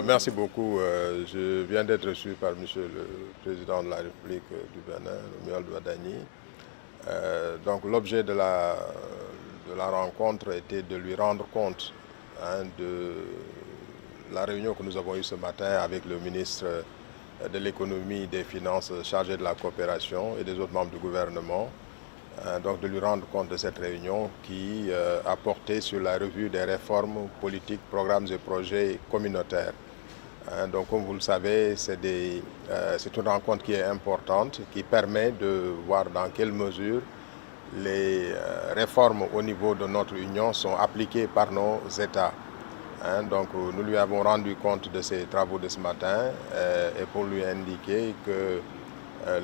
Merci beaucoup. Je viens d'être reçu par Monsieur le Président de la République du Bénin, Romuald Wadagni. Donc l'objet de la rencontre était de lui rendre compte de la réunion que nous avons eue ce matin avec le ministre de l'économie, des finances chargé de la coopération et des autres membres du gouvernement. Donc de lui rendre compte de cette réunion qui a porté sur la revue des réformes politiques, programmes et projets communautaires. Donc comme vous le savez, c'est une rencontre qui est importante, qui permet de voir dans quelle mesure les réformes au niveau de notre Union sont appliquées par nos États. Donc nous lui avons rendu compte de ces travaux de ce matin et pour lui indiquer que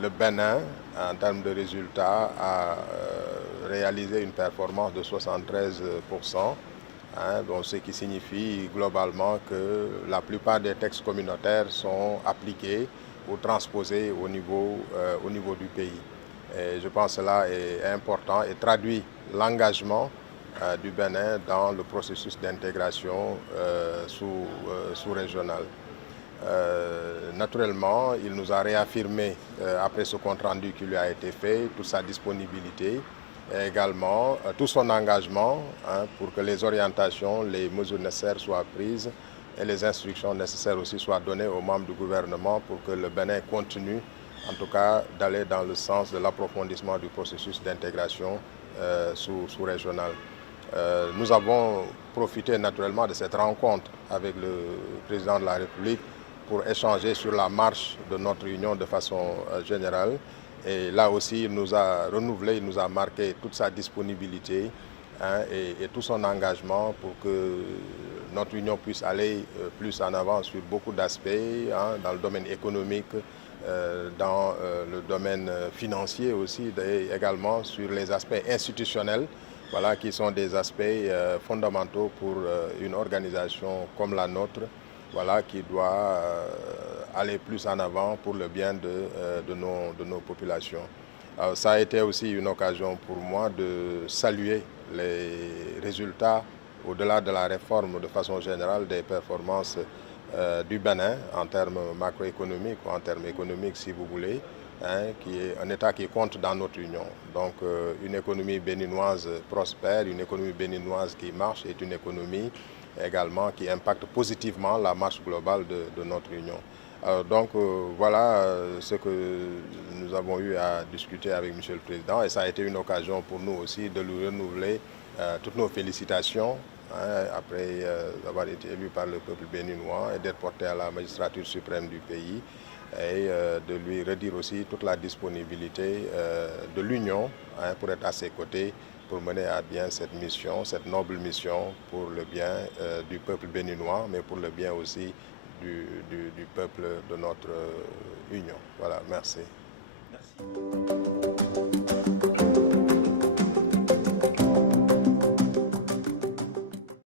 le Bénin, en termes de résultats, a réalisé une performance de 73%, donc ce qui signifie globalement que la plupart des textes communautaires sont appliqués ou transposés au niveau du pays. Et je pense que cela est important et traduit l'engagement du Bénin dans le processus d'intégration sous-régional. Naturellement, il nous a réaffirmé, après ce compte-rendu qui lui a été fait, toute sa disponibilité et également tout son engagement pour que les orientations, les mesures nécessaires soient prises et les instructions nécessaires aussi soient données aux membres du gouvernement pour que le Bénin continue, en tout cas, d'aller dans le sens de l'approfondissement du processus d'intégration sous-régional. Nous avons profité naturellement de cette rencontre avec le président de la République pour échanger sur la marche de notre union de façon générale. Et là aussi, il nous a renouvelé, il nous a marqué toute sa disponibilité et tout son engagement pour que notre union puisse aller plus en avant sur beaucoup d'aspects, dans le domaine économique, dans le domaine financier aussi, et également sur les aspects institutionnels, voilà, qui sont des aspects fondamentaux pour une organisation comme la nôtre, voilà, qui doit aller plus en avant pour le bien de nos populations. Alors, ça a été aussi une occasion pour moi de saluer les résultats, au-delà de la réforme de façon générale, des performances du Bénin en termes macroéconomiques ou en termes économiques, si vous voulez, qui est un État qui compte dans notre Union. Donc une économie béninoise prospère, une économie béninoise qui marche est une économie également qui impacte positivement la marche globale de notre Union. Donc voilà ce que nous avons eu à discuter avec M. le Président et ça a été une occasion pour nous aussi de lui renouveler toutes nos félicitations après avoir été élu par le peuple béninois et d'être porté à la magistrature suprême du pays et de lui redire aussi toute la disponibilité de l'Union pour être à ses côtés pour mener à bien cette mission, cette noble mission pour le bien du peuple béninois, mais pour le bien aussi du peuple de notre union. Voilà, merci. Merci.